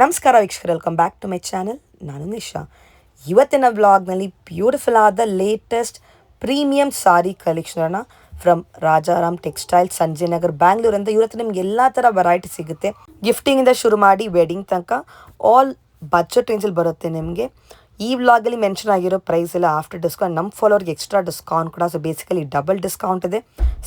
ನಮಸ್ಕಾರ ವೀಕ್ಷಕರು, welcome back to my channel. ನಾನು ನಿಶಾ. ಇವತ್ತಿನ ವ್ಲಾಗ್ನಲ್ಲಿ ಬ್ಯೂಟಿಫುಲ್ ಆದ ಲೇಟೆಸ್ಟ್ ಪ್ರೀಮಿಯಂ ಸಾರಿ ಕಲೆಕ್ಷನನ್ನು ಫ್ರಮ್ ರಾಜಾರಾಮ್ ಟೆಕ್ಸ್ಟೈಲ್ ಸಂಜಯನಗರ್ ಬ್ಯಾಂಗ್ಳೂರಿಂದ. ಇವತ್ತು ನಿಮ್ಗೆ ಎಲ್ಲ ಥರ ವೆರೈಟಿ ಸಿಗುತ್ತೆ. ಗಿಫ್ಟಿಂಗಿಂದ ಶುರು ಮಾಡಿ ವೆಡ್ಡಿಂಗ್ ತನಕ ಆಲ್ ಬಜೆಟ್ ರೇಂಜಲ್ಲಿ ಬರುತ್ತೆ ನಿಮಗೆ. ಈ ವ್ಲಾಗಲ್ಲಿ ಮೆನ್ಷನ್ ಆಗಿರೋ ಪ್ರೈಸ್ ಎಲ್ಲ ಆಫ್ಟರ್ ಡಿಸ್ಕೌಂಟ್. ನಮ್ಮ ಫಾಲೋವರ್ಗೆ ಎಕ್ಸ್ಟ್ರಾ ಡಿಸ್ಕೌಂಟ್ ಕೂಡ. ಸೊ ಬೇಸಿಕಲಿ ಡಬಲ್ ಡಿಸ್ಕೌಂಟ್ ಇದೆ.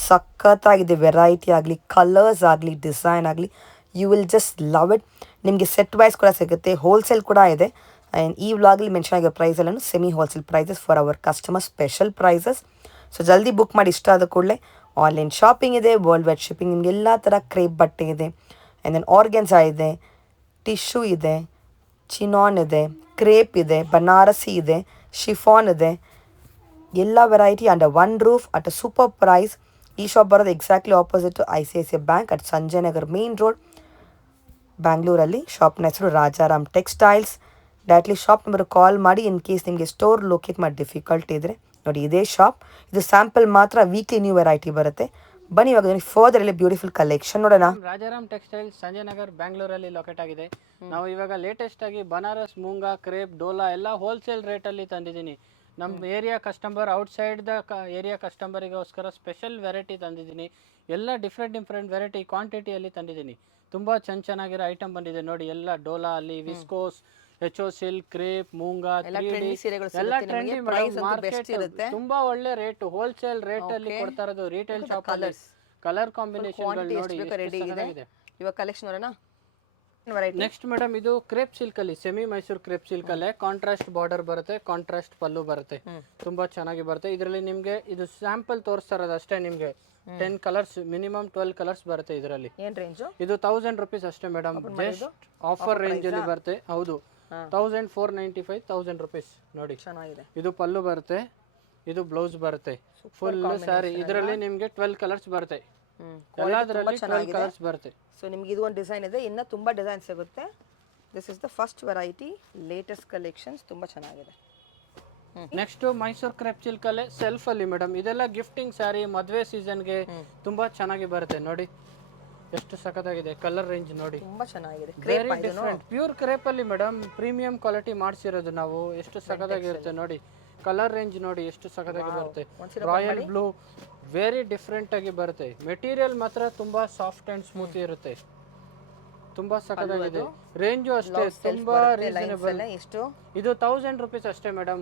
ಸಖತ್ತಾಗಿದೆ. ವೆರೈಟಿ ಆಗಲಿ, ಕಲರ್ಸ್ ಆಗಲಿ, ಡಿಸೈನ್ ಆಗಲಿ, you will just love it. ನಿಮಗೆ ಸೆಟ್ ವೈಸ್ ಕೂಡ ಸಿಗುತ್ತೆ, ಹೋಲ್ಸೇಲ್ ಕೂಡ ಇದೆ. ಆ್ಯಂಡ್ ಈ ವ್ಲಾಗಲ್ಲಿ ಮೆನ್ಷನ್ ಆಗಿರೋ ಪ್ರೈಸ್ ಎಲ್ಲ semi wholesale prices for our customer, special prices. So ಜಲ್ದಿ ಬುಕ್ ಮಾಡಿ. ಇಷ್ಟ ಆದ ಕೂಡಲೇ ಆನ್ಲೈನ್ ಶಾಪಿಂಗ್ ಇದೆ, ವರ್ಲ್ಡ್ ವೈಡ್ ಶಿಪ್ಪಿಂಗ್. ನಿಮ್ಗೆ ಎಲ್ಲ ಥರ ಕ್ರೇಪ್ ಬಟ್ಟೆ ಇದೆ, ಆ್ಯಂಡ್ ದೆನ್ ಆರ್ಗೆನ್ಸಾ ಇದೆ, ಟಿಶ್ಯೂ ಇದೆ, ಚಿನಾನ್ ಇದೆ, ಕ್ರೇಪ್ ಇದೆ, ಬನಾರಸಿ ಇದೆ, ಶಿಫಾನ್ ಇದೆ. ಎಲ್ಲ variety under one roof at a super price. ಈ ಶಾಪ್ ಬರೋದು exactly opposite to ICICI bank at Sanjaynagar main road, ಬ್ಯಾಂಗ್ಳೂರಲ್ಲಿ. ಶಾಪ್ನ ಹೆಸರು Rajaram textiles. Directly shop number call ಮಾಡಿ ಇನ್ ಕೇಸ್ ನಿಮಗೆ ಸ್ಟೋರ್ ಲೊಕೇಟ್ ಮಾಡಿ ಡಿಫಿಕಲ್ಟಿ ಇದ್ದರೆ. ನೋಡಿ, ಇದೇ ಶಾಪ್. ಇದು ಸ್ಯಾಂಪಲ್ ಮಾತ್ರ, ವೀಕ್ಲಿ ನ್ಯೂ ವೆರೈಟಿ ಬರುತ್ತೆ. ಬನ್ನಿ ಇವಾಗ ಫರ್ದರ್ ಇಲ್ಲಿ ಬ್ಯೂಟಿಫುಲ್ ಕಲೆಕ್ಷನ್ ನೋಡೋಣ. ರಾಜಾರಾಮ್ ಟೆಕ್ಸ್ಟೈಲ್ಸ್ ಸಂಜಯನಗರ್ ಬ್ಯಾಂಗ್ಳೂರಲ್ಲಿ ಲೊಕೇಟ್ ಆಗಿದೆ. ನಾವು ಇವಾಗ ಲೇಟೆಸ್ಟ್ ಆಗಿ ಬನಾರಸ್, ಮೂಂಗಾ, ಕ್ರೇಪ್, ಡೋಲಾ ಎಲ್ಲ ಹೋಲ್ಸೇಲ್ ರೇಟಲ್ಲಿ ತಂದಿದ್ದೀನಿ. ನಮ್ಮ area customer, outside the area ಕಸ್ಟಮರಿಗೋಸ್ಕರ ಸ್ಪೆಷಲ್ ವೆರೈಟಿ ತಂದಿದ್ದೀನಿ. ಎಲ್ಲ ಡಿಫ್ರೆಂಟ್ ವೆರೈಟಿ ಕ್ವಾಂಟಿಟಿಯಲ್ಲಿ ತಂದಿದ್ದೀನಿ. ತುಂಬ ಚೆನ್ನಾಗಿರೋ ಐಟಮ್ ಬಂದಿದೆ ನೋಡಿ. ಎಲ್ಲ ಡೋಲಾ ಅಲ್ಲಿ, ವಿಸ್ಕೋಸ್, HO ಸಿಲ್ಕ್, ಕ್ರೇಪ್, ಮೂಂಗಾ, ಎಲ್ಲ ಟ್ರೆಂಡಿ ಮಾರ್ಕೆಟ್. ತುಂಬಾ ಒಳ್ಳೆ ರೇಟ್, ಹೋಲ್ಸೇಲ್ ರೇಟ್ ಅಲ್ಲಿ ಕೊಡ್ತಾ ಇರೋದು ರಿಟೇಲ್ ಶಾಪ್ ಅಲ್ಲಿ. ಕಲರ್ ಕಾಂಬಿನೇಷನ್ ನೋಡಿ ಇವಾಗ ಕಲೆಕ್ಷನ್ ನೋಡೋಣ. ನೆಕ್ಸ್ಟ್ ಮೇಡಮ್, ಇದು ಕ್ರೇಪ್ ಸಿಲ್ಕ್ ಅಲ್ಲಿ, ಸೆಮಿ ಮೈಸೂರ್ ಕ್ರೇಪ್ ಸಿಲ್ಕ್ ಅಲ್ಲೇ ಕಾಂಟ್ರಾಸ್ಟ್ ಬಾರ್ಡರ್ ಬರುತ್ತೆ, ಕಾಂಟ್ರಾಸ್ಟ್ ಪಲ್ಲು ಬರುತ್ತೆ. ತುಂಬಾ ಚೆನ್ನಾಗಿ ಬರುತ್ತೆ. ಇದರಲ್ಲಿ ನಿಮ್ಗೆ ಇದು ಸ್ಯಾಂಪಲ್ ತೋರಿಸ್ತಾ ಇರೋದು ಅಷ್ಟೇ. ನಿಮ್ಗೆ 10 ಕಲರ್ಸ್, ಮಿನಿಮಮ್ 12 ಕಲರ್ಸ್ ಬರುತ್ತೆ ಇದರಲ್ಲಿ. ಏನ್ ರೇಂಜ್? ಇದು 1000 ರುಪೀಸ್ ಅಷ್ಟೇ ಮೇಡಮ್. ಜಸ್ಟ್ ಆಫರ್ ರೇಂಜ್ ಅಲ್ಲಿ ಬರುತ್ತೆ. ಹೌದು, 1495, 1000 ರುಪೀಸ್. ನೋಡಿ, ಚೆನ್ನಾಗಿದೆ. ಇದು ಪಲ್ಲು ಬರುತ್ತೆ, ಇದು ಬ್ಲೌಸ್ ಬರುತ್ತೆ, ಫುಲ್ ಸ್ಯಾರಿ. ಇದರಲ್ಲಿ ನಿಮ್ಗೆ 12 ಕಲರ್ಸ್ ಬರುತ್ತೆ. ಎಲ್ಲದರಲ್ಲಿ 12 ಕಲರ್ಸ್ ಬರುತ್ತೆ. ಸೊ ನಿಮ್ಗೆ ಇದು ಒಂದು ಡಿಸೈನ್ ಇದೆ, ಇನ್ನ ತುಂಬಾ ಡಿಸೈನ್ ಸಿಗುತ್ತೆ. This is the first variety, latest collections. ತುಂಬಾ ಚೆನ್ನಾಗಿದೆ. ನೆಕ್ಸ್ಟ್ ಮೈಸೂರ್ ಕ್ರೇಪ್ ಸಿಲ್ಕ್ ಅಲ್ಲೇ ಸೆಲ್ಫ್ ಅಲ್ಲಿ ಮೇಡಮ್. ಇದೆಲ್ಲ ಗಿಫ್ಟಿಂಗ್ ಸ್ಯಾರಿ, ಮದುವೆ ಸೀಸನ್ಗೆ ತುಂಬಾ ಚೆನ್ನಾಗಿ ಬರುತ್ತೆ. ನೋಡಿ ಎಷ್ಟು ಸಖತ್ತಾಗಿದೆ. ಕಲರ್ ರೇಂಜ್ ನೋಡಿ, ತುಂಬಾ ಚೆನ್ನಾಗಿದೆ. Very different. ಪ್ಯೂರ್ ಕ್ರೇಪ್ ಅಲ್ಲಿ ಮೇಡಮ್, ಪ್ರೀಮಿಯಂ ಕ್ವಾಲಿಟಿ ಮಾಡಿಸಿರೋದು ನಾವು. ಎಷ್ಟು ಸಖತ್ತಾಗಿರುತ್ತೆ ನೋಡಿ. ಕಲರ್ ರೇಂಜ್ ನೋಡಿ ಎಷ್ಟು ಸಖತ್ತಾಗಿ ಬರುತ್ತೆ. ರಾಯಲ್ ಬ್ಲೂ, ವೆರಿ ಡಿಫ್ರೆಂಟ್ ಆಗಿ ಬರುತ್ತೆ. ಮೆಟೀರಿಯಲ್ ಮಾತ್ರ ತುಂಬಾ ಸಾಫ್ಟ್ ಅಂಡ್ ಸ್ಮೂತ್ ಇರುತ್ತೆ. ತುಂಬಾ ಸಖತ್ತಾಗಿದೆ. ರೇಂಜು ಅಷ್ಟೇ ತುಂಬಾ ರೀಸನಬಲ್. ಎಷ್ಟು? ಇದು 1000 ರುಪೀಸ್ ಅಷ್ಟೇ ಮೇಡಮ್.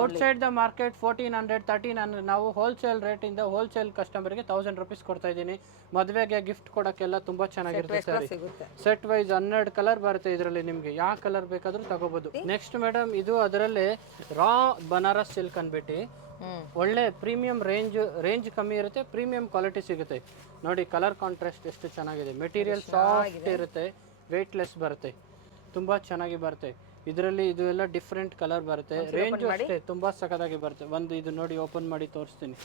Outside the market 1400, 1300. ನಾವು ಹೋಲ್ಸೇಲ್ ರೇಟ್ ಇಂದ ಹೋಲ್ಸೇಲ್ ಕಸ್ಟಮರ್ಗೆ 1000 ರುಪೀಸ್ ಕೊಡ್ತಾ ಇದ್ದೀನಿ. ಮದುವೆಗೆ ಗಿಫ್ಟ್ ಕೊಡಕ್ಕೆಲ್ಲ ತುಂಬಾ ಚೆನ್ನಾಗಿರುತ್ತೆ ಸರಿ. ಸೆಟ್ ವೈಸ್ 12 ಕಲರ್ ಬರುತ್ತೆ ಇದರಲ್ಲಿ. ನಿಮ್ಗೆ ಯಾವ ಕಲರ್ ಬೇಕಾದ್ರೂ ತಗೋಬಹುದು. ನೆಕ್ಸ್ಟ್ ಮೇಡಮ್, ಇದು ಅದರಲ್ಲೇ ರಾ ಬನಾರಸ್ ಸಿಲ್ಕ್ ಅನ್ಬಿಟ್ಟು ಒಳ್ಳೆ ಪ್ರೀಮಿಯಂ ರೇಂಜ್ ಕಮ್ಮಿ ಇರುತ್ತೆ, ಪ್ರೀಮಿಯಂ ಕ್ವಾಲಿಟಿ ಸಿಗುತ್ತೆ. ನೋಡಿ ಕಲರ್ ಕಾಂಟ್ರಾಸ್ಟ್ ಎಷ್ಟು ಚೆನ್ನಾಗಿದೆ. ಮೆಟೀರಿಯಲ್ ಸಾಫ್ಟ್ ಇರುತ್ತೆ, ವೆಯ್ಟ್ಲೆಸ್ ಬರುತ್ತೆ, ತುಂಬಾ ಚೆನ್ನಾಗಿ ಬರುತ್ತೆ. ಇದರಲ್ಲಿ ಇದು ಎಲ್ಲ ಡಿಫ್ರೆಂಟ್ ಕಲರ್ ಬರುತ್ತೆ. ರೇಂಜ್ ಅಷ್ಟೇ ತುಂಬಾ ಸಖತ್ತಾಗಿ ಬರುತ್ತೆ. ಒಂದು ಇದು ನೋಡಿ, ಓಪನ್ ಮಾಡಿ ತೋರಿಸ್ತೀನಿ.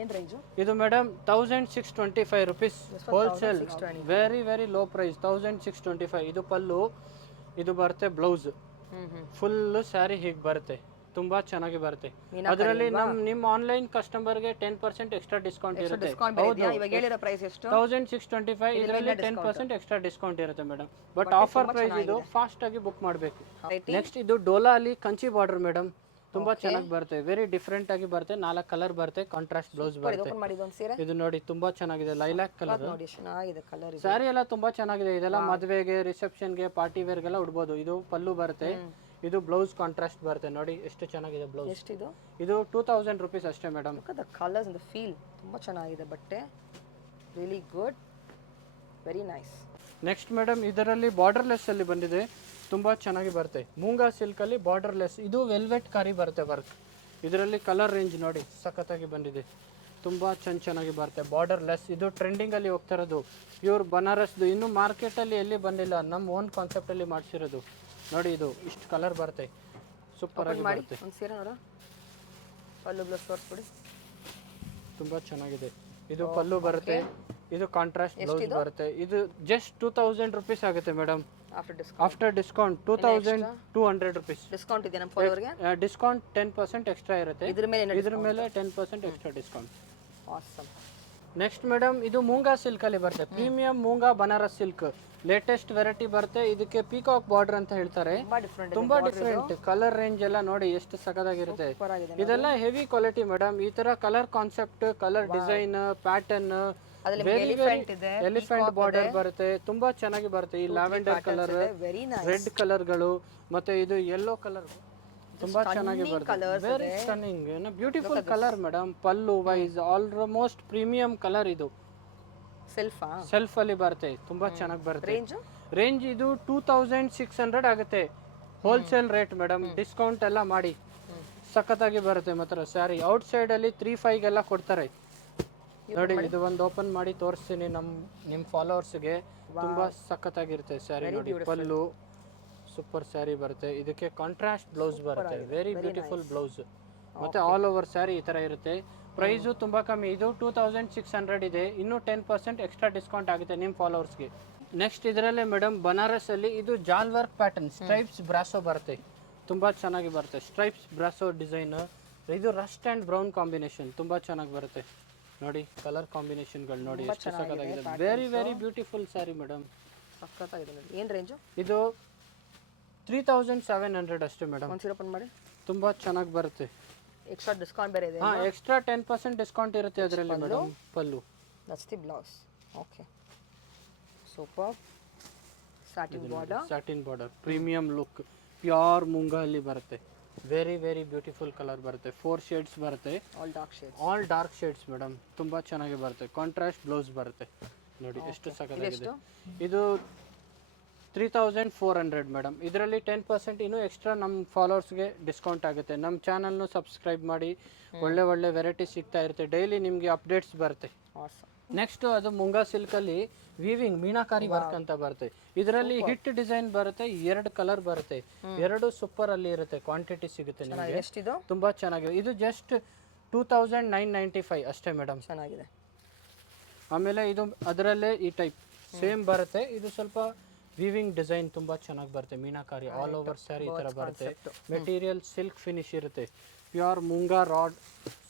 ಏನ್ ರೇಂಜ್ ಇದು madam? 1625 rupees wholesale. Very low price, 1625. ಇದು ಪಲ್ಲು, ಇದು ಬರುತ್ತೆ ಬ್ಲೌಸ್. ಫುಲ್ ಸ್ಯಾರಿ ಹೀಗೆ ಬರುತ್ತೆ, ತುಂಬಾ ಚೆನ್ನಾಗಿ ಬರುತ್ತೆ. ಅದರಲ್ಲಿ ನಿಮ್ಮ ಆನ್ಲೈನ್ ಕಸ್ಟಮರ್ಗೆ 10% ಎಕ್ಸ್ಟ್ರಾ ಡಿಸ್ಕೌಂಟ್ ಇರುತ್ತೆ. 1625. ಇದರಲ್ಲಿ 10% ಎಕ್ಸ್ಟ್ರಾ ಡಿಸ್ಕೌಂಟ್ ಇರುತ್ತೆ ಮೇಡಮ್. ಬಟ್ ಆಫರ್ ಪ್ರೈಸ್ ಇದು, ಫಾಸ್ಟ್ ಆಗಿ ಬುಕ್ ಮಾಡಬೇಕು. ನೆಕ್ಸ್ಟ್ ಇದು ಡೋಲಾ ಅಲ್ಲಿ ಕಂಚಿ ಬಾರ್ಡರ್ ಮೇಡಮ್. ತುಂಬಾ ಚೆನ್ನಾಗಿ ಬರುತ್ತೆ, ವೆರಿ ಡಿಫ್ರೆಂಟ್ ಆಗಿ ಬರುತ್ತೆ. 4 ಕಲರ್ ಬರುತ್ತೆ, ಕಾಂಟ್ರಾಸ್ಟ್ ಬ್ಲೌಸ್ ಬರುತ್ತೆ. ಇದು ನೋಡಿ ತುಂಬಾ ಚೆನ್ನಾಗಿದೆ, ಲೈಲಾಕ್ ಕಲರ್. ಸ್ಯಾರಿ ಎಲ್ಲ ತುಂಬಾ ಚೆನ್ನಾಗಿದೆ. ಇದೆಲ್ಲ ಮದುವೆಗೆ, ರಿಸೆಪ್ಷನ್ಗೆ, ಪಾರ್ಟಿ ವೇರ್ಗೆಲ್ಲ ಉಡ್ಬೋದು. ಇದು ಪಲ್ಲು ಬರುತ್ತೆ, ಇದು ಬ್ಲೌಸ್ ಕಾಂಟ್ರಾಸ್ಟ್ ಬರುತ್ತೆ. ನೋಡಿ ಎಷ್ಟು ಚೆನ್ನಾಗಿದೆ ಬ್ಲೌಸ್. ಎಷ್ಟಿದು? ಇದು 2000 ರುಪೀಸ್ ಅಷ್ಟೇ madam. The colours and the feel ತುಂಬಾ ಚೆನ್ನಾಗಿದೆ ಬಟ್ಟೆ. Really good, very nice. Next madam, ಇದರಲ್ಲಿ ಬಾರ್ಡರ್ಲೆಸ್ ಅಲ್ಲಿ ಬಂದಿದೆ, ತುಂಬಾ ಚೆನ್ನಾಗಿ ಬರುತ್ತೆ. ಮೂಂಗಾ ಸಿಲ್ಕ್ ಅಲ್ಲಿ ಬಾರ್ಡರ್ಲೆಸ್. ಇದು ವೆಲ್ವೆಟ್ ಕಾರಿ ಬರುತ್ತೆ ವರ್ಕ್. ಇದರಲ್ಲಿ ಕಲರ್ ರೇಂಜ್ ನೋಡಿ ಸಖತ್ತಾಗಿ ಬಂದಿದೆ, ತುಂಬಾ ಚೆನ್ನಾಗಿ ಬರುತ್ತೆ. ಬಾರ್ಡರ್ಲೆಸ್, ಇದು ಟ್ರೆಂಡಿಂಗ್ ಅಲ್ಲಿ ಹೋಗ್ತಾ ಇರೋದು. ಪ್ಯೂರ್ ಬನಾರಸ್ದು, ಇನ್ನು ಮಾರ್ಕೆಟ್ ಅಲ್ಲಿ ಎಲ್ಲಿ ಬಂದಿಲ್ಲ, ನಮ್ಮ ಓನ್ ಕಾನ್ಸೆಪ್ಟ್ ಅಲ್ಲಿ ಮಾಡಿಸಿರೋದು. ನೋಡಿ ಇದು ಇಷ್ಟು ಕಲರ್ ಬರುತ್ತೆ, ಸೂಪರ್ ಆಗಿ ಬರುತ್ತೆ. ಪಲ್ಲು ಬ್ಲೌಸ್ ತೋರಿಸ್ಬಿಡಿ. ತುಂಬಾ ಚೆನ್ನಾಗಿದೆ. ಇದು ಪಲ್ಲು ಬರುತ್ತೆ, ಇದು ಕಾಂಟ್ರಾಸ್ಟ್ ಬ್ಲೌಸ್ ಬರುತ್ತೆ. ಇದು ಜಸ್ಟ್ 2000 ರುಪೀಸ್ ಆಗುತ್ತೆ madam. After discount 2200 rupees. Discount ಇದೆ ನಮ್ಮ ಫಾಲೋವರ್ಗೆ. ಡಿಸ್ಕೌಂಟ್ 10% ಎಕ್ಸ್ಟ್ರಾ ಇರುತ್ತೆ. ಇದ್ರ ಮೇಲೆ 10% extra discount. Awesome. Next madam ಇದು ಮೂಂಗಾ ಸಿಲ್ಕ್ ಅಲ್ಲಿ ಬರುತ್ತೆ, premium moonga Banaras silk latest variety ಬರುತ್ತೆ. ಇದಕ್ಕೆ ಪೀಕಾಕ್ ಬಾರ್ಡರ್ ಅಂತ ಹೇಳ್ತಾರೆ. ತುಂಬಾ ಡಿಫ್ರೆಂಟ್ ಕಲರ್ ರೇಂಜ್ ಎಲ್ಲ ನೋಡಿ ಎಷ್ಟು ಸಖತ್ತಾಗಿರುತ್ತೆ. ಇದೆಲ್ಲ ಹೆವಿ ಕ್ವಾಲಿಟಿ ಮೇಡಮ್. ಈ ತರ colour concept, colour design, pattern, elephant border ಬರುತ್ತೆ. ತುಂಬಾ ಚೆನ್ನಾಗಿ ಬರುತ್ತೆ. ಈ ಲ್ಯಾವೆಂಡರ್ ಕಲರ್, ರೆಡ್ ಕಲರ್ಗಳು, ಮತ್ತೆ ಇದು ಯೆಲ್ಲೋ ಕಲರ್ ತುಂಬಾ ಚೆನ್ನಾಗಿ ಬರುತ್ತೆ. Very stunning, beautiful colour madam. Pallu wise almost premium colour. ಇದು ಸೆಲ್ಫ್ ಅಲ್ಲಿ ಬರುತ್ತೆ, ತುಂಬಾ ಚೆನ್ನಾಗಿ ಬರುತ್ತೆ. ರೇಂಜ್ ಇದು 2600 ಆಗುತ್ತೆ ಹೋಲ್ಸೇಲ್ ರೇಟ್ ಮೇಡಮ್. ಡಿಸ್ಕೌಂಟ್ ಎಲ್ಲ ಮಾಡಿ ಸಖತ್ತಾಗಿ ಬರುತ್ತೆ. ಮಾತ್ರ ಸ್ಯಾರಿ ಔಟ್ ಸೈಡ್ ಅಲ್ಲಿ 3-5 ಎಲ್ಲ ಕೊಡ್ತಾರೆ ನೋಡಿ. ಇದು ಒಂದು ಓಪನ್ ಮಾಡಿ ತೋರಿಸ್ತೀನಿ ನಿಮ್ಮ ಫಾಲೋವರ್ಸ್ಗೆ. ತುಂಬಾ ಸಖತ್ತಾಗಿರುತ್ತೆ ಸ್ಯಾರಿ ನೋಡಿ. ಪಲ್ಲು ಸೂಪರ್ ಸ್ಯಾರಿ ಬರುತ್ತೆ. ಇದಕ್ಕೆ ಕಾಂಟ್ರಾಸ್ಟ್ ಬ್ಲೌಸ್ ಬರುತ್ತೆ, ವೆರಿ ಬ್ಯೂಟಿಫುಲ್ ಬ್ಲೌಸ್. ಮತ್ತೆ ಆಲ್ ಓವರ್ ಸ್ಯಾರಿ ಈ ತರ ಇರುತ್ತೆ. ಪ್ರೈಸು ತುಂಬಾ ಕಮ್ಮಿ, ಇದು 2600 ಇದೆ. ಇನ್ನೂ 10% ಎಕ್ಸ್ಟ್ರಾ ಡಿಸ್ಕೌಂಟ್ ಆಗುತ್ತೆ ನಿಮ್ಮ ಫಾಲೋವರ್ಸ್ಗೆ. ನೆಕ್ಸ್ಟ್ ಇದರಲ್ಲೇ ಮೇಡಮ್ ಬನಾರಸ್ ಅಲ್ಲಿ ಇದು ಜಾಲ್ ವರ್ಕ್ ಪ್ಯಾಟರ್ನ್, ಸ್ಟ್ರೈಪ್ಸ್ ಬ್ರಾಸೋ ಬರುತ್ತೆ. ತುಂಬಾ ಚೆನ್ನಾಗಿ ಬರುತ್ತೆ ಸ್ಟ್ರೈಪ್ಸ್ ಬ್ರಾಸೋ ಡಿಸೈನ್. ಇದು ರಸ್ಟ್ ಅಂಡ್ ಬ್ರೌನ್ ಕಾಂಬಿನೇಷನ್ ತುಂಬಾ ಚೆನ್ನಾಗಿ ಬರುತ್ತೆ ನೋಡಿ. ಕಲರ್ ಕಾಂಬಿನೇಷನ್ಗಳು ನೋಡಿ ಎಷ್ಟು ಸಖತ್ತಾಗಿದೆ. Very very beautiful sari madam, ಸಖತ್ತಾಗಿದೆ ನೋಡಿ. ಏನು ರೇಂಜು? ಇದು 3700 ಅಷ್ಟೇ ಮೇಡಮ್. ಒಂದು ಓಪನ್ ಮಾಡಿ. ತುಂಬಾ ಚೆನ್ನಾಗಿ ಬರುತ್ತೆ. ಎಕ್ಸ್ಟ್ರಾ ಡಿಸ್ಕೌಂಟ್ ಬೇರೆ ಇದೆ. ಹಾಂ, ಎಕ್ಸ್ಟ್ರಾ 10% ಡಿಸ್ಕೌಂಟ್ ಇರುತ್ತೆ ಅದರಲ್ಲಿ madam. Pallu that's the blouse. Okay, super. Satin border premium look, pure munga ಅಲ್ಲಿ ಬರುತ್ತೆ. ವೆರಿ ವೆರಿ ಬ್ಯೂಟಿಫುಲ್ ಕಲರ್ ಬರುತ್ತೆ. 4 ಶೇಡ್ಸ್ ಬರುತ್ತೆ, ಆಲ್ ಡಾರ್ಕ್ ಶೇಡ್ಸ್ ಮೇಡಮ್. ತುಂಬಾ ಚೆನ್ನಾಗಿ ಬರುತ್ತೆ. ಕಾಂಟ್ರಾಸ್ಟ್ ಬ್ಲೌಸ್ ಬರುತ್ತೆ ನೋಡಿ ಎಷ್ಟು ಸಖತ್ತಾಗಿದೆ. ಇದು 3400 ಮೇಡಮ್. ಇದರಲ್ಲಿ 10% ಇನ್ನೂ ಎಕ್ಸ್ಟ್ರಾ ನಮ್ಮ ಫಾಲೋವರ್ಸ್ಗೆ ಡಿಸ್ಕೌಂಟ್ ಆಗುತ್ತೆ. ನಮ್ಮ ಚಾನಲ್ನು ಸಬ್ಸ್ಕ್ರೈಬ್ ಮಾಡಿ, ಒಳ್ಳೆ ಒಳ್ಳೆ ವೆರೈಟಿ ಸಿಗ್ತಾ ಇರುತ್ತೆ ಡೈಲಿ, ನಿಮಗೆ ಅಪ್ಡೇಟ್ಸ್ ಬರುತ್ತೆ. ನೆಕ್ಸ್ಟ್ ಅದು ಮುಂಗಾ ಸಿಲ್ಕಲ್ಲಿ ವೀವಿಂಗ್ ಮೀನಾಕಾರಿ ವರ್ಕ್ ಅಂತ ಬರುತ್ತೆ. ಇದರಲ್ಲಿ ಹಿಟ್ ಡಿಸೈನ್ ಬರುತ್ತೆ, 2 ಕಲರ್ ಬರುತ್ತೆ, 2 ಸೂಪರ್ ಅಲ್ಲಿ ಇರುತ್ತೆ. ಕ್ವಾಂಟಿಟಿ ಸಿಗುತ್ತೆ ನಿಮಗೆ, ತುಂಬಾ ಚೆನ್ನಾಗಿದೆ. ಇದು ಜಸ್ಟ್ 2995 ಅಷ್ಟೇ ಮೇಡಮ್. ಚೆನ್ನಾಗಿದೆ. ಆಮೇಲೆ ಇದು ಅದರಲ್ಲೇ ಈ ಟೈಪ್ ಸೇಮ್ ಬರುತ್ತೆ. ಇದು ಸ್ವಲ್ಪ ವೀವಿಂಗ್ ಡಿಸೈನ್ ತುಂಬಾ ಚೆನ್ನಾಗಿ ಬರುತ್ತೆ. ಮೀನಾಕಾರಿ ಆಲ್ ಓವರ್ ಸ್ಯಾರಿ ಈ ತರ ಬರುತ್ತೆ. ಮೆಟೀರಿಯಲ್ ಸಿಲ್ಕ್ ಫಿನಿಶ್ ಇರುತ್ತೆ. ಪ್ಯೂರ್ ಮುಂಗಾ ರಾಡ್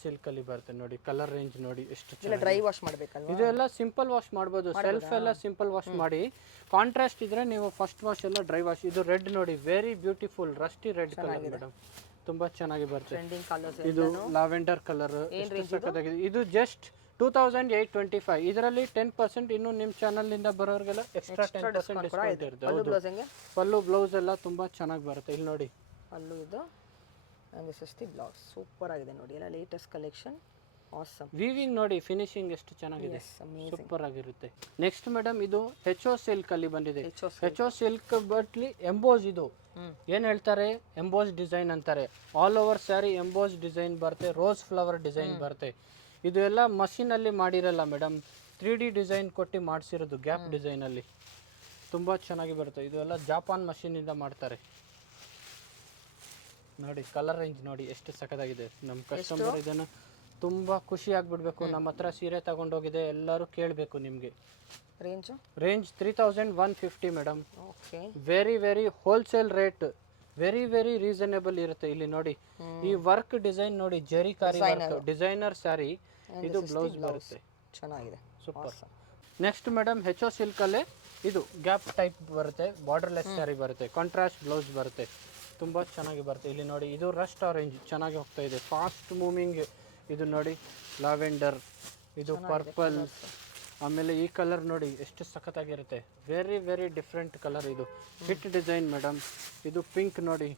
ಸಿಲ್ಕ್ ಅಲ್ಲಿ ಬರುತ್ತೆ ನೋಡಿ. ಕಲರ್ ರೇಂಜ್ ನೋಡಿ ಎಷ್ಟು ಚೆನ್ನಾಗಿ. ಡ್ರೈ ವಾಶ್ ಮಾಡಬೇಕಲ್ವಾ? ಇದು ಎಲ್ಲ ಸಿಂಪಲ್ ವಾಶ್ ಮಾಡ್ಬೋದು. ಸೆಲ್ಫ್ ಎಲ್ಲ ಸಿಂಪಲ್ ವಾಶ್ ಮಾಡಿ, ಕಾಂಟ್ರಾಸ್ಟ್ ಇದ್ರೆ ನೀವು ಫಸ್ಟ್ ವಾಶ್ ಎಲ್ಲ ಡ್ರೈ ವಾಶ್. ಇದು ರೆಡ್ ನೋಡಿ, very beautiful rusty red colour madam. ತುಂಬಾ ಚೆನ್ನಾಗಿ ಬರುತ್ತೆ. ಇದು ಲಾವೆಂಡರ್ ಕಲರ್ ಎಷ್ಟು ಸಖತ್ತಾಗಿದೆ. ಇದು ಜಸ್ಟ್ 2825. ಇದರಲ್ಲಿ 10% ಇನ್ನು ನಿಮ್ಮ ಚಾನಲ್ ಇಂದ ಬರೋರಿಗೆಲ್ಲ ಎಕ್ಸ್ಟ್ರಾ 10% ಡಿಸ್ಕೌಂಟ್ ಇರುತ್ತೆ. ಪಲ್ಲು ಬ್ಲೌಸ್ ಎಲ್ಲ ತುಂಬಾ ಚೆನ್ನಾಗಿ ಬರುತ್ತೆ. ಇಲ್ಲಿ ನೋಡಿ ಪಲ್ಲು ಇದು, and this is the blouse. Super ಆಗಿದೆ ನೋಡಿ, ಎಲ್ಲ ಲೇಟೆಸ್ಟ್ ಕಲೆಕ್ಷನ್. ಆಸಮ್. ವೀವಿಂಗ್ ನೋಡಿ, ಫಿನಿಶಿಂಗ್ ಎಷ್ಟು ಚೆನ್ನಾಗಿದೆ, ಸೂಪರ್ ಆಗಿರುತ್ತೆ. ನೆಕ್ಸ್ಟ್ ಮೇಡಮ್ ಇದು HO ಸಿಲ್ಕ್ ಅಲ್ಲಿ ಬಂದಿದೆ. HO ಸಿಲ್ಕ್ ಬಟ್ಲಿ ಎಂಬೋಸ್. ಇದು ಏನ್ ಹೇಳ್ತಾರೆ, ಎಂಬೋಸ್ ಡಿಸೈನ್ ಅಂತಾರೆ. All over sari emboss design ಬರುತ್ತೆ. ರೋಸ್ ಫ್ಲವರ್ ಡಿಸೈನ್ ಬರುತ್ತೆ. ಇದು ಎಲ್ಲ ಮಷೀನ್ ಅಲ್ಲಿ ಮಾಡಿರಲ್ಲ ಮೇಡಮ್, 3D ಡಿಸೈನ್ ಕೊಟ್ಟು ಮಾಡಿಸಿರೋದು ಗ್ಯಾಪ್ ಡಿಸೈನ್ ಅಲ್ಲಿ. ತುಂಬಾ ಚೆನ್ನಾಗಿ ಬರುತ್ತೆ. ಇದು ಎಲ್ಲ ಜಾಪಾನ್ ಮಷೀನ್ ಇಂದ ಮಾಡ್ತಾರೆ ನೋಡಿ. ಕಲರ್ ರೇಂಜ್ ನೋಡಿ ಎಷ್ಟು ಸಖತ್ತಾಗಿದೆ. ನಮ್ಮ ಕಸ್ಟಮರ್ ಇದನ್ನು ತುಂಬಾ ಖುಷಿ ಆಗ್ಬಿಡ್ಬೇಕು. ನಮ್ಮ ಹತ್ರ ಸೀರೆ ತಗೊಂಡೋಗಿದೆ, ಎಲ್ಲರೂ ಕೇಳಬೇಕು ನಿಮಗೆ. Range 3150 madam. Very very wholesale rate, very very reasonable ಇರುತ್ತೆ. ಇಲ್ಲಿ ನೋಡಿ ಈ ವರ್ಕ್ ಡಿಸೈನ್ ನೋಡಿ, ಜರಿಕಾರಿ ವರ್ಕ್ ಡಿಸೈನರ್ ಸ್ಯಾರಿ. ಇದು ಬ್ಲೌಸ್ ಬರುತ್ತೆ, ಚೆನ್ನಾಗಿದೆ, super. Next madam HO silk ಅಲ್ಲೇ ಇದು ಗ್ಯಾಪ್ ಟೈಪ್ ಬರುತ್ತೆ. ಬಾರ್ಡರ್ಲೆಸ್ ಸ್ಯಾರಿ ಬರುತ್ತೆ. ಕಾಂಟ್ರಾಸ್ಟ್ ಬ್ಲೌಸ್ ಬರುತ್ತೆ. ತುಂಬಾ ಚೆನ್ನಾಗಿ ಬರುತ್ತೆ. ಇಲ್ಲಿ ನೋಡಿ ಇದು ರಸ್ಟ್ ಆರೆಂಜ್ ಚೆನ್ನಾಗಿ ಹೋಗ್ತಾ ಇದೆ, ಫಾಸ್ಟ್ ಮೂವಿಂಗ್. ಇದು ನೋಡಿ ಲಾವೆಂಡರ್, ಇದು ಪರ್ಪಲ್, ಆಮೇಲೆ ಈ ಕಲರ್ ನೋಡಿ ಎಷ್ಟು ಸಖತ್ತಾಗಿರುತ್ತೆ. Very very different colour. ಇದು ಹಿಟ್ ಡಿಸೈನ್ ಮೇಡಮ್. ಇದು ಪಿಂಕ್ ನೋಡಿ,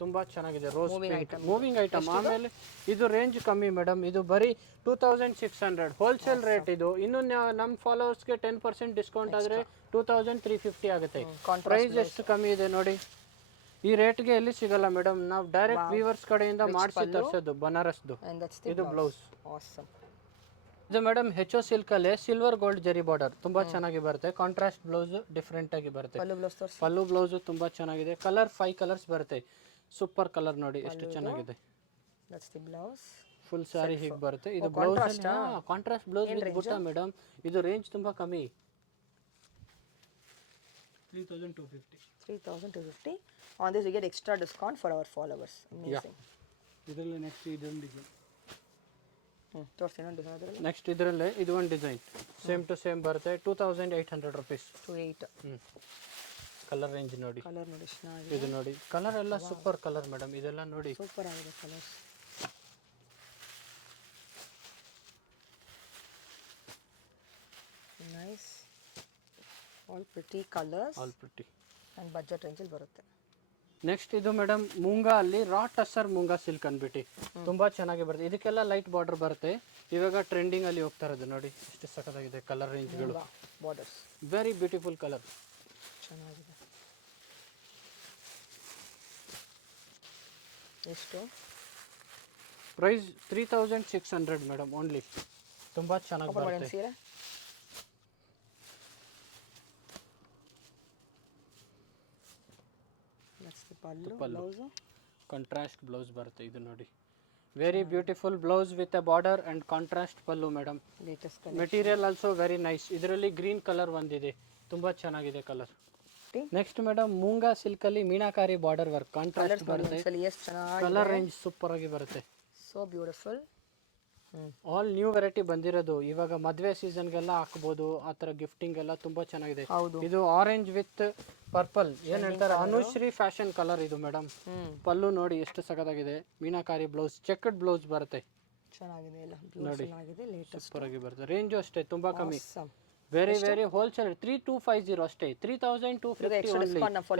ತುಂಬಾ ಚೆನ್ನಾಗಿದೆ. Rose pink moving item. ಆಮೇಲೆ ಇದು ರೇಂಜ್ ಕಮ್ಮಿ ಮೇಡಮ್. ಇದು ಬರೀ 2600 ಹೋಲ್ಸೇಲ್ ರೇಟ್. ಇದು ಇನ್ನು ನಮ್ಮ ಫಾಲೋವರ್ಸ್ಗೆ 10% ಡಿಸ್ಕೌಂಟ್ ಆದರೆ 2350 ಆಗುತ್ತೆ. ಪ್ರೈಸ್ ಎಷ್ಟು ಕಮ್ಮಿ ಇದೆ ನೋಡಿ. ಈ ರೇಟ್ಗೆ ಎಲ್ಲಿ ಸಿಗಲ್ಲ ಮೇಡಮ್. ನಾವು ಡೈರೆಕ್ಟ್ ವೀವರ್ಸ್ ಕಡೆಯಿಂದ ಮಾಡಿಸಿ ತರಿಸೋದು ಬನಾರಸ್ದು. ಇದು ಬ್ಲೌಸ್. ಇದು ಮೇಡಮ್ HO ಸಿಲ್ಕ್ ಅಲ್ಲೇ ಸಿಲ್ವರ್ ಗೋಲ್ಡ್ ಜರಿ ಬಾರ್ಡರ್ ತುಂಬಾ ಚೆನ್ನಾಗಿ ಬರುತ್ತೆ. ಕಾಂಟ್ರಾಸ್ಟ್ ಬ್ಲೌಸ್ ಡಿಫ್ರೆಂಟ್ ಆಗಿ ಬರುತ್ತೆ. ಪಲ್ಲು ಬ್ಲೌಸ್ ತುಂಬಾ ಚೆನ್ನಾಗಿದೆ. ಕಲರ್ 5 ಕಲರ್ಸ್ ಬರುತ್ತೆ. ಸೂಪರ್ ಕಲರ್ ನೋಡಿ ಎಷ್ಟು ಚೆನ್ನಾಗಿದೆ. ಫುಲ್ ಸ್ಯಾರಿ ಹೀಗೆ ಬರುತ್ತೆ. ಇದು ಬ್ಲೌಸ್ ಕಾಂಟ್ರಾಸ್ಟ್ ಬ್ಲೌಸ್ ವಿತ್ ಬುಟ್ಟ ಮೇಡಮ್. ಇದು ರೇಂಜ್ ತುಂಬಾ ಕಮ್ಮಿ, 3250. On this you get extra discount for our followers. Amazing. ಇದರಲ್ಲಿ ನೆಕ್ಸ್ಟ್ ಇದೊಂದು ಡಿಸೈನ್ ತೋರಿಸಿ ಇನ್ನೊಂದು ಡಿಸೈನ್ ಅದರಲ್ಲಿ. ನೆಕ್ಸ್ಟ್ ಇದರಲ್ಲೇ ಇದು ಒಂದು ಡಿಸೈನ್ ಸೇಮ್ ಟು ಸೇಮ್ ಬರುತ್ತೆ 2800 ರುಪೀಸ್. 28. ಕಲರ್ ರೇಂಜ್ ನೋಡಿ, ಕಲರ್ ನೋಡಿ ಚೆನ್ನಾಗಿದೆ. ಇದು ನೋಡಿ ಕಲರ್ ಎಲ್ಲ ಸೂಪರ್ ಕಲರ್ ಮೇಡಮ್, ಇದೆಲ್ಲ ನೋಡಿ ಸೂಪರ್ ಆಗಿದೆ colours. Nice, all pretty colours all pretty and budget ರೇಂಜಲ್ಲಿ ಬರುತ್ತೆ. ನೆಕ್ಸ್ಟ್ ಇದು ಮೇಡಮ್ ಮೂಂಗಾ ಅಲ್ಲಿ ರಾ ಟಸರ್ ಮೂಂಗಾ ಸಿಲ್ಕ್ ಅಂದ್ಬಿಟ್ಟು ತುಂಬಾ ಚೆನ್ನಾಗಿ ಬರುತ್ತೆ. ಇದಕ್ಕೆಲ್ಲ ಲೈಟ್ ಬಾರ್ಡರ್ ಬರುತ್ತೆ. ಇವಾಗ ಟ್ರೆಂಡಿಂಗ್ ಅಲ್ಲಿ ಹೋಗ್ತಾ ಇರೋದು ನೋಡಿ, ಎಷ್ಟು ಸಖತ್ತಾಗಿದೆ ಕಲರ್ ರೇಂಜ್ಗಳು. ಬಾರ್ಡರ್ಸ್ ವೆರಿ ಬ್ಯೂಟಿಫುಲ್ ಕಲರ್, ಚೆನ್ನಾಗಿದೆ. ಎಷ್ಟು ಪ್ರೈಸ್ 3600 ಮೇಡಮ್ ಓನ್ಲಿ. ತುಂಬಾ ಚೆನ್ನಾಗಿ ಬರುತ್ತೆ. ಸೀರೆ ಪಲ್ಲು ಕಾಂಟ್ರಾಸ್ಟ್ ಬ್ಲೌಸ್ ಬರುತ್ತೆ. ಇದು ನೋಡಿ very beautiful blouse with a border and contrast pallu madam. Latest material also very nice. ಇದರಲ್ಲಿ ಗ್ರೀನ್ ಕಲರ್ ಒಂದಿದೆ, ತುಂಬಾ ಚೆನ್ನಾಗಿದೆ ಕಲರ್. ನೆಕ್ಸ್ಟ್ ಮೇಡಮ್ ಮೂಂಗಾ ಸಿಲ್ಕ್ ಅಲ್ಲಿ ಮೀನಾಕಾರಿ ಬಾರ್ಡರ್ ವರ್ಕ್ ಕಾಂಟ್ರಾಸ್ಟ್ ಬರುತ್ತೆ. ಕಲರ್ ರೇಂಜ್ ಸೂಪರ್ ಆಗಿ ಬರುತ್ತೆ. So beautiful. All new variety ಬಂದಿರೋದು. ಇವಾಗ ಮದುವೆ ಸೀಸನ್ಗೆಲ್ಲ ಹಾಕ್ಬೋದು, ಆ ಥರ ಗಿಫ್ಟಿಂಗ್ ಎಲ್ಲ ತುಂಬಾ ಚೆನ್ನಾಗಿದೆ. ಇದು ಆರೆಂಜ್ ವಿತ್ ಪರ್ಪಲ್ ಏನ್ ಹೇಳ್ತಾರೆ ಅನುಶ್ರೀ ಫ್ಯಾಷನ್ ಕಲರ್ ಇದು ಮೇಡಮ್. ಪಲ್ಲು ನೋಡಿ ಎಷ್ಟು ಸಖತ್ತಾಗಿದೆ. ಮೀನಾಕಾರಿ ಬ್ಲೌಸ್, ಚೆಕ್ಡ್ ಬ್ಲೌಸ್ ಬರುತ್ತೆ. ಚೆನ್ನಾಗಿದೆ ಎಲ್ಲ ನೋಡಿ, ಲೇಟೆಸ್ಟ್ ಸೂಪರ್ ಆಗಿ ಬರುತ್ತೆ. ರೇಂಜು ಅಷ್ಟೇ ತುಂಬಾ ಕಮ್ಮಿ. ವೆರಿ ವೆರಿ ಹೋಲ್ಸೇಲ್ 3250 ಅಷ್ಟೇ. 3250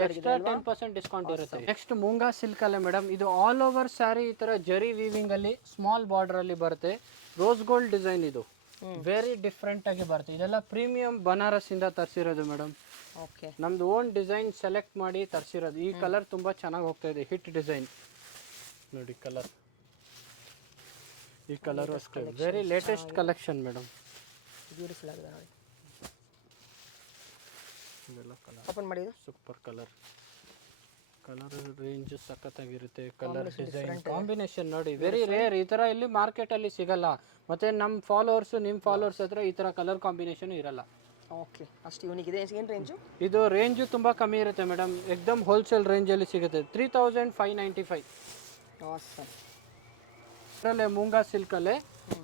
ಎಕ್ಸ್ಟ್ರಾ 10% ಡಿಸ್ಕೌಂಟ್ ಇರುತ್ತೆ. ನೆಕ್ಸ್ಟ್ ಮೂಂಗಾ ಸಿಲ್ಕ್ ಅಲ್ಲೇ ಮೇಡಮ್, ಇದು ಆಲ್ ಓವರ್ ಸ್ಯಾರಿ ಈ ತರ ಜರಿ ವೀವಿಂಗ್ ಅಲ್ಲಿ ಸ್ಮಾಲ್ ಬಾರ್ಡರ್ ಅಲ್ಲಿ ಬರುತ್ತೆ. ರೋಸ್ ಗೋಲ್ಡ್ ಡಿಸೈನ್ ಇದು ವೆರಿ ಡಿಫ್ರೆಂಟ್ ಆಗಿ ಬರುತ್ತೆ. ಇದೆಲ್ಲ ಪ್ರೀಮಿಯಂ ಬನಾರಸ್ ಇಂದ ತರಿಸಿರೋದು ಮೇಡಮ್. ಓಕೆ, ನಮ್ದು ಓನ್ ಡಿಸೈನ್ ಸೆಲೆಕ್ಟ್ ಮಾಡಿ ತರಿಸಿರೋದು. ಈ ಕಲರ್ ತುಂಬಾ ಚೆನ್ನಾಗಿ ಹೋಗ್ತಾ ಇದೆ, ಹಿಟ್ ಡಿಸೈನ್ ನೋಡಿ ಕಲರ್. ಈ ಕಲರ್ ಅಷ್ಟೇ very latest collection madam. Beautiful ಆಗಿದೆ ನೋಡಿ. ಇದೆಲ್ಲ ಕಲರ್ ಓಪನ್ ಮಾಡಿದ್ದು ಸೂಪರ್ ಕಲರ್. ಕಲರ್ ರೇಂಜ್ ಸಖತ್ತಾಗಿರುತ್ತೆ. ಕಲರ್ ಡಿಸೈನ್ ಕಾಂಬಿನೇಷನ್ ನೋಡಿ ವೆರಿ ರೇರ್. ಈ ತರ ಇಲ್ಲಿ ಮಾರ್ಕೆಟ್ ಅಲ್ಲಿ ಸಿಗಲ್ಲ. ಮತ್ತೆ ನಮ್ಮ ಫಾಲೋವರ್ಸ್ ನಿಮ್ಮ ಫಾಲೋವರ್ಸ್ ಹತ್ರ ಈ ತರ ಕಲರ್ ಕಾಂಬಿನೇಷನ್ ಇರಲ್ಲ. ಓಕೆ, ಅಷ್ಟು ಯೂನಿಕ್ ಇದೆ. ಏನು ರೇಂಜು? ಇದು ರೇಂಜು ತುಂಬಾ ಕಮ್ಮಿ ಇರುತ್ತೆ ಮೇಡಮ್. ಎಕ್ದಮ್ ಹೋಲ್ಸೇಲ್ ರೇಂಜ್ ಅಲ್ಲಿ ಸಿಗುತ್ತೆ. 3595. ಆಸಮ್. ಇದರಲ್ಲೇ ಮೂಂಗಾ ಸಿಲ್ಕ್ ಅಲ್ಲೇ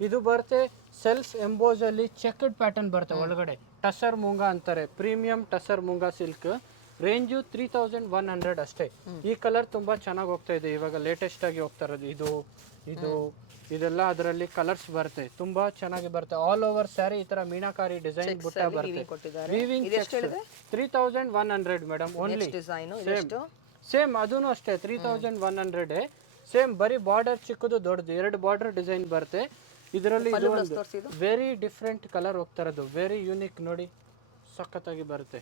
ಇದು ಬರುತ್ತೆ ಸೆಲ್ಫ್ ಎಂಬೋಸ್ ಅಲ್ಲಿ ಚೆಕ್ಡ್ ಪ್ಯಾಟರ್ನ್ ಬರುತ್ತೆ ಒಳಗಡೆ. ಟಸರ್ ಮೂಂಗಾ ಅಂತಾರೆ, ಪ್ರೀಮಿಯಂ ಟಸರ್ ಮೂಂಗಾ ಸಿಲ್ಕ್. ರೇಂಜು 3100 ಅಷ್ಟೇ. ಈ ಕಲರ್ ತುಂಬಾ ಚೆನ್ನಾಗಿ ಹೋಗ್ತಾ ಇದೆ, ಇವಾಗ ಲೇಟೆಸ್ಟ್ ಆಗಿ ಹೋಗ್ತಾ ಇರೋದು. ಇದು ಇದು ಇದೆಲ್ಲ ಅದರಲ್ಲಿ ಕಲರ್ಸ್ ಬರುತ್ತೆ, ತುಂಬಾ ಚೆನ್ನಾಗಿ ಬರುತ್ತೆ. ಆಲ್ ಓವರ್ ಸ್ಯಾರಿ ಈ ತರ ಮೀನಾಕಾರಿ ಡಿಸೈನ್ ಬುಟ್ಟ ಬರುತ್ತೆ. Weaving 3100 madam only. ಸೇಮ್ ಅದೂನು ಅಷ್ಟೇ 3100. ಸೇಮ್ ಬರೀ ಬಾರ್ಡರ್ ಚಿಕ್ಕದು ದೊಡ್ಡದು 2 ಬಾರ್ಡರ್ ಡಿಸೈನ್ ಬರುತ್ತೆ. ಇದರಲ್ಲಿ ವೆರಿ ಡಿಫ್ರೆಂಟ್ ಕಲರ್ ಹೋಗ್ತಾ ಇರೋದು, ವೆರಿ ಯೂನಿಕ್ ನೋಡಿ, ಸಖತ್ತಾಗಿ ಬರುತ್ತೆ.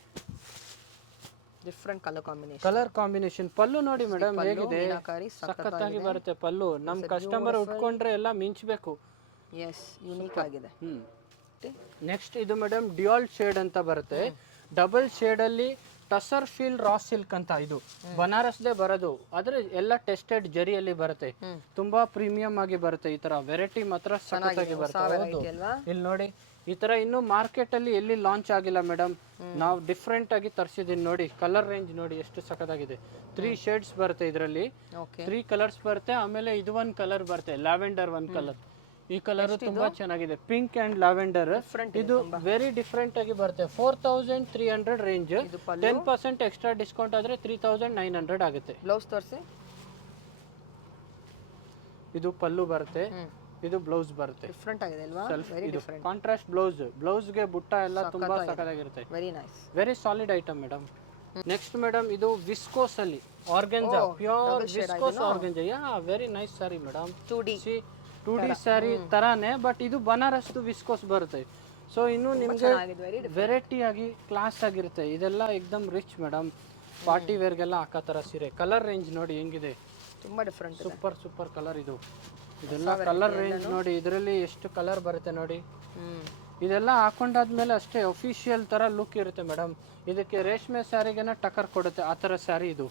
Different colour combination. ಪಲ್ಲು ನೋಡಿ ಮೇಡಮ್ ಹೇಗಿದೆ, ಸಖತ್ತಾಗಿ ಬರುತ್ತೆ ಪಲ್ಲು. ನಮ್ ಕಸ್ಟಮರ್ ಉಟ್ಕೊಂಡ್ರೆ ಎಲ್ಲ ಮಿಂಚಬೇಕು. ಎಸ್, ಯೂನಿಕ್ ಆಗಿದೆ. ನೆಕ್ಸ್ಟ್ ಇದು ಮೇಡಮ್ ಡ್ಯುಯಲ್ ಶೇಡ್ ಅಂತ ಬರುತ್ತೆ. ಡಬಲ್ ಶೇಡ್ ಅಲ್ಲಿ ಟಸರ್ ಫೀಲ್ ರಾ ಸಿಲ್ಕ್ ಅಂತ. ಇದು ಬನಾರಸ್ದೇ ಬರೋದು, ಆದ್ರೆ ಎಲ್ಲ ಟೆಸ್ಟೆಡ್ ಜರಿಯಲ್ಲಿ ಬರುತ್ತೆ. ತುಂಬಾ ಪ್ರೀಮಿಯಂ ಆಗಿ ಬರುತ್ತೆ. ಈ ತರ ವೆರೈಟಿ ಮಾತ್ರ ಸಖತ್ತಾಗಿ ಬರುತ್ತೆ. ಇಲ್ಲಿ ನೋಡಿ, ಈ ತರ ಇನ್ನು ಮಾರ್ಕೆಟ್ ಅಲ್ಲಿ ಎಲ್ಲಿ ಲಾಂಚ್ ಆಗಿಲ್ಲ ಮೇಡಮ್. ನಾವು ಡಿಫ್ರೆಂಟ್ ಆಗಿ ತರಿಸಿದೀನಿ ನೋಡಿ. ಕಲರ್ ರೇಂಜ್ ನೋಡಿ ಎಷ್ಟು ಸಖತ್ತಾಗಿದೆ. 3 ಶೇಡ್ಸ್ ಬರುತ್ತೆ ಇದರಲ್ಲಿ, 3 ಕಲರ್ಸ್ ಬರುತ್ತೆ. ಆಮೇಲೆ ಇದು ಒಂದು ಕಲರ್ ಬರುತ್ತೆ ಲ್ಯಾವೆಂಡರ್ ಒಂದು ಕಲರ್. ಈ ಕಲರ್ ತುಂಬಾ ಚೆನ್ನಾಗಿದೆ, ಪಿಂಕ್ ಅಂಡ್ ಲ್ಯಾವೆಂಡರ್. ಇದು ವೆರಿ ಡಿಫ್ರೆಂಟ್ ಆಗಿ ಬರುತ್ತೆ. 4300 ರೇಂಜ್. 10% ಎಕ್ಸ್ಟ್ರಾ ಡಿಸ್ಕೌಂಟ್ ಆದ್ರೆ 3900 ಆಗುತ್ತೆ. ಬ್ಲೌಸ್ ತೋರಿಸಿ. ಇದು ಪಲ್ಲು ಬರುತ್ತೆ, ಇದು ಬ್ಲೌಸ್ ಬರುತ್ತೆ. ಡಿಫ್ರೆಂಟ್ ಆಗಿದೆ ಅಲ್ವಾ? ಇದು ಕಾಂಟ್ರಾಸ್ಟ್ ಬ್ಲೌಸ್. ಬ್ಲೌಸ್ಗೆ ಬುಟ್ಟ ಎಲ್ಲ ತುಂಬಾ ಸಖತ್ತಾಗಿರುತ್ತೆ. Very nice, very solid item madam. Next madam ಇದು ವಿಸ್ಕೋಸ್ ಅಲ್ಲಿ organza, pure viscose organza. Yeah, very nice sari madam. 2D sari ತರಾನೇ, ಬಟ್ ಇದು ಬನಾರಸ್ ವಿಸ್ಕೋಸ್ ಬರುತ್ತೆ. ಸೊ ಇನ್ನು ನಿಮ್ಗೆ ವೆರೈಟಿ ಆಗಿ ಕ್ಲಾಸ್ ಆಗಿರುತ್ತೆ. ಇದೆಲ್ಲ ಎಕ್ದಮ್ ರಿಚ್ ಮೇಡಮ್. ಪಾರ್ಟಿ ವೇರ್ಗೆಲ್ಲ ಹಾಕೋ ತರ ಸೀರೆ. ಕಲರ್ ರೇಂಜ್ ನೋಡಿ ಹೆಂಗಿದೆ, ತುಂಬಾ ಡಿಫ್ರೆಂಟ್, ಸೂಪರ್ ಕಲರ್ ಇದು. ಇದೆಲ್ಲ ಕಲರ್ ರೇಂಜ್ ನೋಡಿ, ಇದರಲ್ಲಿ ಎಷ್ಟು ಕಲರ್ ಬರುತ್ತೆ ನೋಡಿ. ಇದೆಲ್ಲ ಹಾಕೊಂಡಾದ್ಮೇಲೆ ಅಷ್ಟೇ ಅಫಿಷಿಯಲ್ ತರ ಲುಕ್ ಇರುತ್ತೆ ಮೇಡಮ್. ಇದಕ್ಕೆ ರೇಷ್ಮೆ ಸ್ಯಾರಿಗೆನ ಟಕ್ಕರ್ ಕೊಡುತ್ತೆ, ಆ ತರ ಸ್ಯಾರಿ ಇದು.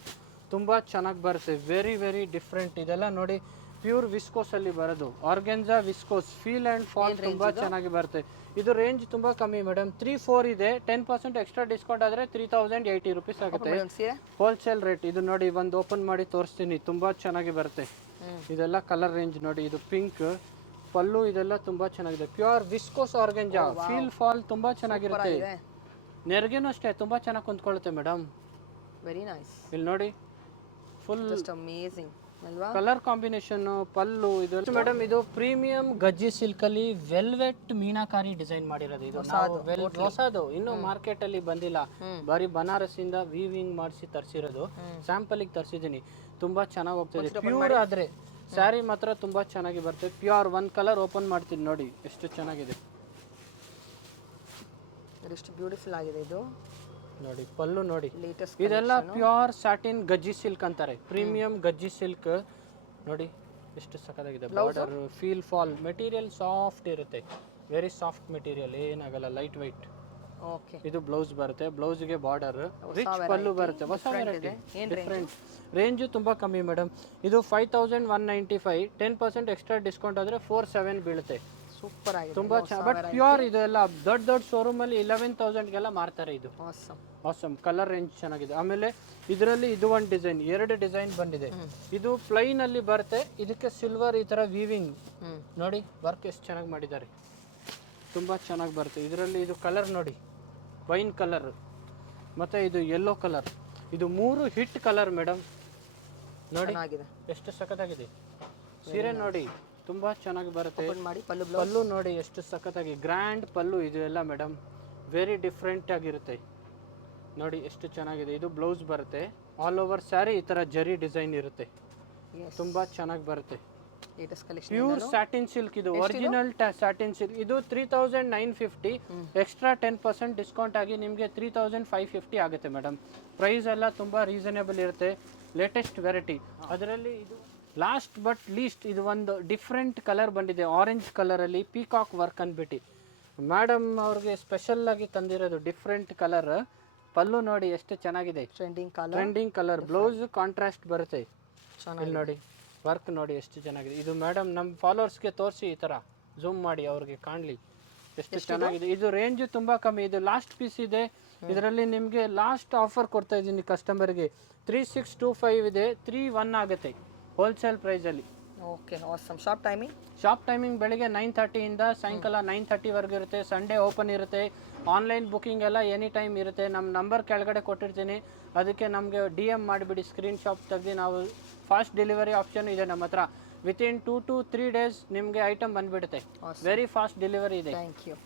ತುಂಬಾ ಚೆನ್ನಾಗಿ ಬರುತ್ತೆ, ವೆರಿ ವೆರಿ ಡಿಫ್ರೆಂಟ್. ಇದೆಲ್ಲ ನೋಡಿ ಪ್ಯೂರ್ ವಿಸ್ಕೋಸ್ ಅಲ್ಲಿ ಬರೋದು, ಆರ್ಗೆನ್ಜಾ ವಿಸ್ಕೋಸ್. ಫೀಲ್ ಅಂಡ್ ಫಾಲ್ ತುಂಬಾ ಚೆನ್ನಾಗಿ ಬರುತ್ತೆ. ಇದು ರೇಂಜ್ ತುಂಬಾ ಕಮ್ಮಿ ಮೇಡಮ್, 3-4 ಇದೆ. 10% ಎಕ್ಸ್ಟ್ರಾ ಡಿಸ್ಕೌಂಟ್ ಆದ್ರೆ 3080 ರುಪೀಸ್ ಆಗುತ್ತೆ ಹೋಲ್ಸೇಲ್ ರೇಟ್. ಇದು ನೋಡಿ, ಒಂದು ಓಪನ್ ಮಾಡಿ ತೋರಿಸ್ತೀನಿ, ತುಂಬಾ ಚೆನ್ನಾಗಿ ಬರುತ್ತೆ. ಇದೆಲ್ಲ ಕಲರ್ ರೇಂಜ್ ನೋಡಿ. ಇದು ಪಿಂಕ್, ಪಲ್ಲು ಇದೆಲ್ಲ ತುಂಬಾ ಚೆನ್ನಾಗಿದೆ. ಪ್ಯೂರ್ ವಿಸ್ಕೋಸ್ ಆರ್ಗಂಜಾ, ಫೀಲ್ ಫಾಲ್ ತುಂಬಾ ಚೆನ್ನಾಗಿರುತ್ತೆ. ನೆರಿಗೆನೂ ಅಷ್ಟೇ ತುಂಬಾ ಚೆನ್ನಾಗಿ ಕುಂತ್ಕೊಳ್ಳುತ್ತೆ ಮೇಡಮ್. Very nice. ಇಲ್ಲಿ ನೋಡಿ, ಫುಲ್ ಜಸ್ಟ್ ಅಮೇಜಿಂಗ್ ಅಲ್ವಾ? ಕಲರ್ ಕಾಂಬಿನೇಷನ್ ಪಲ್ಲು ಇದು ಮೇಡಮ್. ಇದು ಪ್ರೀಮಿಯಂ ಗಜ್ಜಿ ಸಿಲ್ಕ್ ಅಲ್ಲಿ ವೆಲ್ವೆಟ್ ಮೀನಾಕಾರಿ ಡಿಸೈನ್ ಮಾಡಿರೋದು. ಇದು ಹೊಸದು, ಇನ್ನು ಮಾರ್ಕೆಟ್ ಅಲ್ಲಿ ಬಂದಿಲ್ಲ. ಬರೀ ಬನಾರಸ್ ಇಂದ ವೀವಿಂಗ್ ಮಾಡಿಸಿ ತರಿಸಿರೋದು. ಸ್ಯಾಂಪಲ್ ಗೆ ತರಿಸಿದೀನಿ. ತುಂಬಾ ಚೆನ್ನಾಗಿ ಹೋಗ್ತದೆ. ಪ್ಯೂರ್ ಆದ್ರೆ ಸ್ಯಾರಿ ಮಾತ್ರ ತುಂಬಾ ಚೆನ್ನಾಗಿ ಬರುತ್ತೆ. ಪ್ಯೂರ್ ಒಂದ್ ಕಲರ್ ಓಪನ್ ಮಾಡ್ತೀನಿ ನೋಡಿ, ಎಷ್ಟು ಚೆನ್ನಾಗಿದೆ, ಎಷ್ಟು ಬ್ಯೂಟಿಫುಲ್ ಆಗಿದೆ ಇದು ನೋಡಿ. ಪಲ್ಲು ನೋಡಿ, ಲೇಟೆಸ್ಟ್. ಇದೆಲ್ಲ ಪ್ಯೂರ್ ಸ್ಯಾಟಿನ್ ಗಜ್ಜಿ ಸಿಲ್ಕ್ ಅಂತಾರೆ. ಪ್ರೀಮಿಯಂ ಗಜ್ಜಿ ಸಿಲ್ಕ್ ನೋಡಿ, ಎಷ್ಟು ಸಖತ್ತಾಗಿದೆ. Border feel fall, material soft ಇರುತ್ತೆ. ವೆರಿ ಸಾಫ್ಟ್ ಮೆಟೀರಿಯಲ್, ಏನಾಗಲ್ಲ, ಲೈಟ್ ವೈಟ್. ಓಕೆ. ಇದು ಬ್ಲೌಸ್ ಬರುತ್ತೆ. ಬ್ಲೌಸ್ಗೆ ಬಾರ್ಡರ್, ರಿಚ್ ಪಲ್ಲು ಬರುತ್ತೆ. ಹೊಸ ವೆರೈಟಿ, ಡಿಫ್ರೆಂಟ್. ರೇಂಜು ತುಂಬಾ ಕಮ್ಮಿ ಮೇಡಮ್. ಇದು 5195. 10% ಎಕ್ಸ್ಟ್ರಾ ಡಿಸ್ಕೌಂಟ್ ಆದ್ರೆ 47 ಬೀಳುತ್ತೆ. ಸೂಪರ್ ಆಗಿದೆ, ತುಂಬಾ ಬಟ್ ಪ್ಯೂರ್ ಇದೆಲ್ಲ ದೊಡ್ಡ ದೊಡ್ಡ ಶೋರೂಮ್ ಅಲ್ಲಿ 11,000ಗೆಲ್ಲ ಮಾರ್ತಾರೆ. ಇದು ಆಸಮ್ ಕಲರ್ ರೇಂಜ್ ಚೆನ್ನಾಗಿದೆ. ಆಮೇಲೆ ಇದರಲ್ಲಿ ಇದು ಒಂದು ಡಿಸೈನ್, 2 ಡಿಸೈನ್ ಬಂದಿದೆ. ಇದು ಪ್ಲೈನ್ ಅಲ್ಲಿ ಬರುತ್ತೆ, ಇದಕ್ಕೆ ಸಿಲ್ವರ್ ಈ ತರ ವೀವಿಂಗ್ ನೋಡಿ, ವರ್ಕ್ ಎಷ್ಟು ಚೆನ್ನಾಗಿ ಮಾಡಿದ್ದಾರೆ, ತುಂಬಾ ಚೆನ್ನಾಗಿ ಬರುತ್ತೆ. ಇದರಲ್ಲಿ ಇದು ಕಲರ್ ನೋಡಿ, ವೈನ್ ಕಲರ್, ಮತ್ತೆ ಇದು ಯೆಲ್ಲೋ ಕಲರ್. ಇದು 3 ಹಿಟ್ ಕಲರ್ ಮೇಡಮ್. ನೋಡಿ ಎಷ್ಟು ಸಖತ್ತಾಗಿದೆ. ಸೀರೆ ನೋಡಿ, ತುಂಬಾ ಚೆನ್ನಾಗಿ ಬರುತ್ತೆ. ಪಲ್ಲು ನೋಡಿ ಎಷ್ಟು ಸಖತ್ತಾಗಿ, ಗ್ರ್ಯಾಂಡ್ ಪಲ್ಲು ಇದು ಎಲ್ಲ ಮೇಡಮ್. ವೆರಿ ಡಿಫ್ರೆಂಟ್ ಆಗಿರುತ್ತೆ ನೋಡಿ, ಎಷ್ಟು ಚೆನ್ನಾಗಿದೆ. ಇದು ಬ್ಲೌಸ್ ಬರುತ್ತೆ. ಆಲ್ ಓವರ್ ಸ್ಯಾರಿ ಈ ತರ ಜರಿ ಡಿಸೈನ್ ಇರುತ್ತೆ. ತುಂಬಾ ಚೆನ್ನಾಗಿ ಬರುತ್ತೆ. ಪ್ಯೂರ್ ಸ್ಯಾಟಿನ್ ಸಿಲ್ಕ್, ಇದು ಒರಿಜಿನಲ್ ಸ್ಯಾಟಿನ್ ಸಿಲ್ಕ್. ಇದು 3950. ಎಕ್ಸ್ಟ್ರಾ 10% ಡಿಸ್ಕೌಂಟ್ ಆಗಿ ನಿಮಗೆ 3550 ಆಗುತ್ತೆ ಮೇಡಮ್. ಪ್ರೈಸ್ ಎಲ್ಲ ತುಂಬಾ ರೀಸನೇಬಲ್ ಇರುತ್ತೆ. Latest variety. ಅದರಲ್ಲಿ ಇದು ಲಾಸ್ಟ್ ಬಟ್ ಲೀಸ್ಟ್, ಇದು ಒಂದು ಡಿಫ್ರೆಂಟ್ ಕಲರ್ ಬಂದಿದೆ. ಆರೆಂಜ್ ಕಲರ್ ಅಲ್ಲಿ ಪೀಕಾಕ್ ವರ್ಕ್ ಅಂದ್ಬಿಟ್ಟು ಮೇಡಮ್ ಅವ್ರಿಗೆ ಸ್ಪೆಷಲ್ ಆಗಿ ತಂದಿರೋದು. Different colour. ಪಲ್ಲು ನೋಡಿ ಎಷ್ಟು ಚೆನ್ನಾಗಿದೆ, ಟ್ರೆಂಡಿಂಗ್ ಕಲರ್. ಬ್ಲೌಸ್ ಕಾಂಟ್ರಾಸ್ಟ್ ಬರುತ್ತೆ. ಇಲ್ಲಿ ನೋಡಿ, ವರ್ಕ್ ನೋಡಿ ಎಷ್ಟು ಚೆನ್ನಾಗಿದೆ. ಇದು ಮೇಡಮ್ ನಮ್ಮ ಫಾಲೋವರ್ಸ್ಗೆ ತೋರಿಸಿ, ಈ ಥರ ಝೂಮ್ ಮಾಡಿ ಅವ್ರಿಗೆ ಕಾಣಲಿ ಎಷ್ಟು ಚೆನ್ನಾಗಿದೆ. ಇದು ರೇಂಜ್ ತುಂಬ ಕಮ್ಮಿ. ಇದು ಲಾಸ್ಟ್ ಪೀಸ್ ಇದೆ. ಇದರಲ್ಲಿ ನಿಮಗೆ ಲಾಸ್ಟ್ ಆಫರ್ ಕೊಡ್ತಾ ಇದ್ದೀನಿ ಕಸ್ಟಮರ್ಗೆ. 3625 ಇದೆ, 31 ಆಗುತ್ತೆ ಹೋಲ್ಸೇಲ್ ಪ್ರೈಸಲ್ಲಿ. Okay, awesome. ಶಾಪ್ ಟೈಮಿಂಗ್ ಬೆಳಿಗ್ಗೆ 9:30 ಇಂದ ಸಾಯಂಕಾಲ 9:30ವರೆಗೂ ಇರುತ್ತೆ. ಸಂಡೇ ಓಪನ್ ಇರುತ್ತೆ. ಆನ್ಲೈನ್ ಬುಕಿಂಗ್ ಎಲ್ಲ ಎನಿ ಟೈಮ್ ಇರುತ್ತೆ. ನಮ್ಮ ನಂಬರ್ ಕೆಳಗಡೆ ಕೊಟ್ಟಿರ್ತೀನಿ, ಅದಕ್ಕೆ ನಮಗೆ DM ಮಾಡಿಬಿಡಿ. ಸ್ಕ್ರೀನ್ ಶಾಟ್ ತೆಗೆದು ನಾವು ಫಾಸ್ಟ್ ಡೆಲಿವರಿ ಆಪ್ಷನ್ ಇದೆ ನಮ್ಮ ಹತ್ರ. ವಿತಿನ್ 2 to 3 days ನಿಮಗೆ ಐಟಮ್ ಬಂದ್ಬಿಡುತ್ತೆ. ವೆರಿ ಫಾಸ್ಟ್ ಡೆಲಿವರಿ ಇದೆ. Thank you.